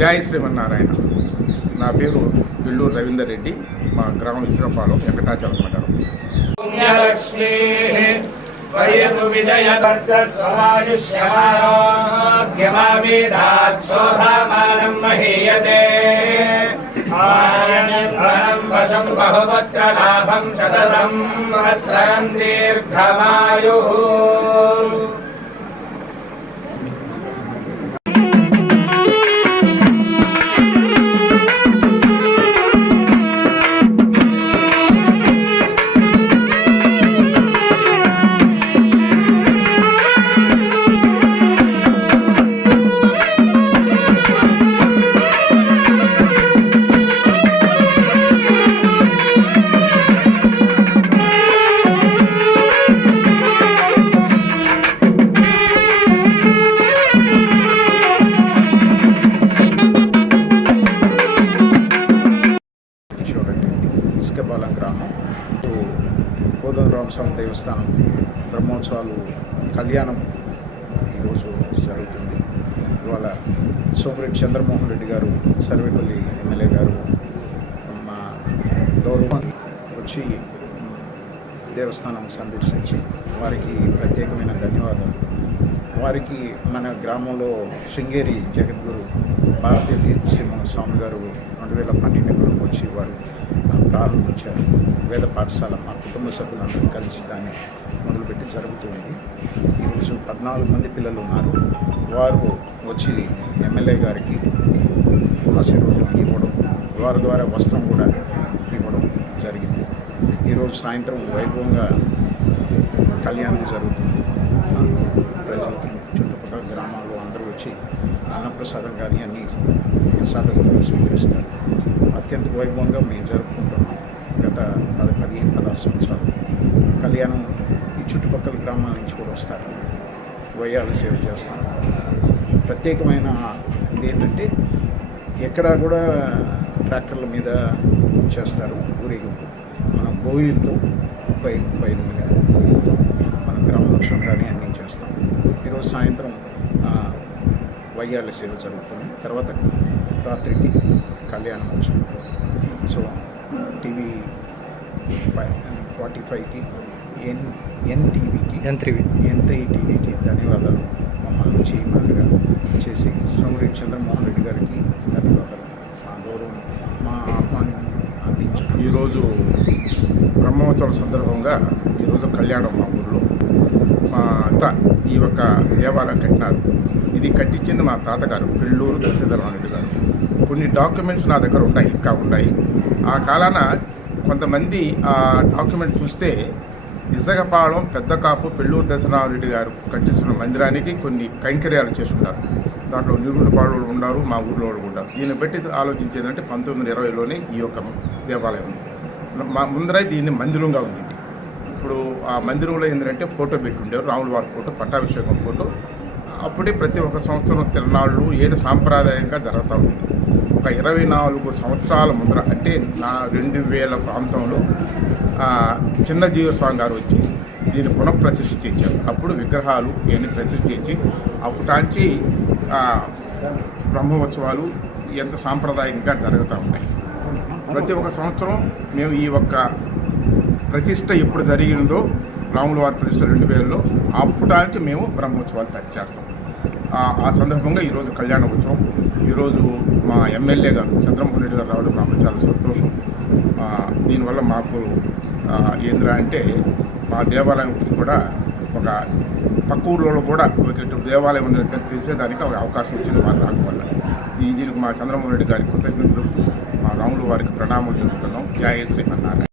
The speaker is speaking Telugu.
జై శ్రీమన్నారాయణ. నా పేరు బిల్లూరు రవీందర్ రెడ్డి. మా గ్రామం ఇసుకపాలెం, వెంకటాచలం మండలం. ఇసుకపాలెం గ్రామం కోదండరామస్వామి దేవస్థానం బ్రహ్మోత్సవాలు కళ్యాణం ఈరోజు జరుగుతుంది. ఇవాళ సోమిరెడ్డి చంద్రమోహన్ రెడ్డి గారు, సర్వేపల్లి ఎమ్మెల్యే గారు మా గౌరవం వచ్చి దేవస్థానం సందర్శించి వారికి ప్రత్యేకమైన ధన్యవాదాలు. వారికి మన గ్రామంలో శృంగేరి జగద్గురు భారతీయ తీర్థసింహ స్వామి గారు 2012లో వచ్చి వారు ప్రారంభించారు. వేద పాఠశాల మా కుటుంబ సభ్యులందరూ కలిసి దాన్ని మొదలుపెట్టి జరుగుతుంది. ఈరోజు 14 మంది పిల్లలు ఉన్నారు. వారు వచ్చి ఎమ్మెల్యే గారికి ఆశీర్వాదం ఇవ్వడం, వారి ద్వారా వస్త్రం కూడా ఇవ్వడం జరిగింది. ఈరోజు సాయంత్రం వైభవంగా కళ్యాణం జరుగుతుంది. ప్రజలకి చుట్టుపక్కల గ్రామాల్లో అందరూ వచ్చి అన్నప్రసాదం కానీ అన్ని ప్రసాదాలు స్వీకరిస్తారు. అత్యంత వైభవంగా మేము జరుపుకుంటున్నాం. గత 15-16 సంవత్సరాలు కళ్యాణం ఈ చుట్టుపక్కల గ్రామాల నుంచి కూడా వస్తారు. వయ్యాల సేవ చేస్తాం. ప్రత్యేకమైన ఇదేంటంటే ఎక్కడా కూడా ట్రాక్టర్ల మీద చేస్తారు ఊరేగింపు. మనం బోయిలతో 35 బోయిలతో మన గ్రామోత్సవం కానీ అన్నీ చేస్తాం. ఈరోజు సాయంత్రం వయ్యాల సేవ జరుగుతుంది. తర్వాత రాత్రికి కళ్యాణం వచ్చింది. సో టీవీ 45కి N3 టీవీకి ధన్యవాదాలు. మమ్మల్ని చేయమన్నగా చేసి సోమిరెడ్డి చంద్రమోహన్ రెడ్డి గారికి ధన్యవాదాలు. మా గౌరవం, మా ఆహ్వానం అందించారు. ఈరోజు బ్రహ్మోత్సవం సందర్భంగా ఈరోజు కళ్యాణం మా ఊళ్ళో మా ఈ యొక్క దేవాలయం కట్టినారు. ఇది కట్టించింది మా తాతగారు పిల్లూరు దశరథరామరెడ్డి గారు. కొన్ని డాక్యుమెంట్స్ నా దగ్గర ఇంకా ఉన్నాయి. ఆ కాలాన కొంతమంది ఆ డాక్యుమెంట్ చూస్తే ఇసుకపాలెం పెద్ద కాపు పిల్లూరు దశరథరామరెడ్డి గారు కట్టించిన మందిరానికి కొన్ని కైంకర్యాలు చేస్తున్నారు. దాంట్లో నిరుండపాడు ఉన్నారు, మా ఊళ్ళో ఉన్నారు. దీన్ని బట్టి ఆలోచించేదంటే 1920లోనే ఈ యొక్క దేవాలయం ఉంది. మా ముందర దీన్ని మందిరంగా ఉంది. ఇప్పుడు ఆ మందిరంలో ఏంటంటే ఫోటో పెట్టుండేవారు, రాముల వారి ఫోటో, పట్టాభిషేకం ఫోటో. అప్పుడే ప్రతి ఒక్క సంవత్సరం తిరునాళ్ళు ఏదో సాంప్రదాయంగా జరుగుతూ ఉంటుంది. ఒక 24 సంవత్సరాల ముందర అంటే 2000 ప్రాంతంలో చిన్న జీవస్వామి గారు వచ్చి దీన్ని పునఃప్రతిష్ఠ చేశారు. అప్పుడు విగ్రహాలు ఇవన్నీ ప్రతిష్ఠించి అప్పటాంచి బ్రహ్మోత్సవాలు ఎంత సాంప్రదాయంగా జరుగుతూ ఉంటాయి. ప్రతి ఒక్క సంవత్సరం మేము ఈ ఒక్క ప్రతిష్ట ఎప్పుడు జరిగినదో రాముల వారి ప్రతిష్ట 2000లో అప్పటానికి మేము బ్రహ్మోత్సవాలు చేస్తాం. ఆ సందర్భంగా ఈరోజు కళ్యాణ ఉత్సవం. ఈరోజు మా ఎమ్మెల్యే గారు చంద్రమోహన్ రెడ్డి గారు రావడం మాకు చాలా సంతోషం. దీనివల్ల మాకు అంటే మా దేవాలయంకి కూడా ఒక పక్క ఊళ్ళో కూడా ఒక దేవాలయం ఉందని తెలిసేదానికి ఒక అవకాశం వచ్చింది వారు రాక వల్ల. దీనికి మా చంద్రమోహన్ రెడ్డి గారికి కృతజ్ఞతలు, మా రాముల వారికి ప్రణామాలు జరుపుతున్నాం. జై శ్రీమన్నారాయణ.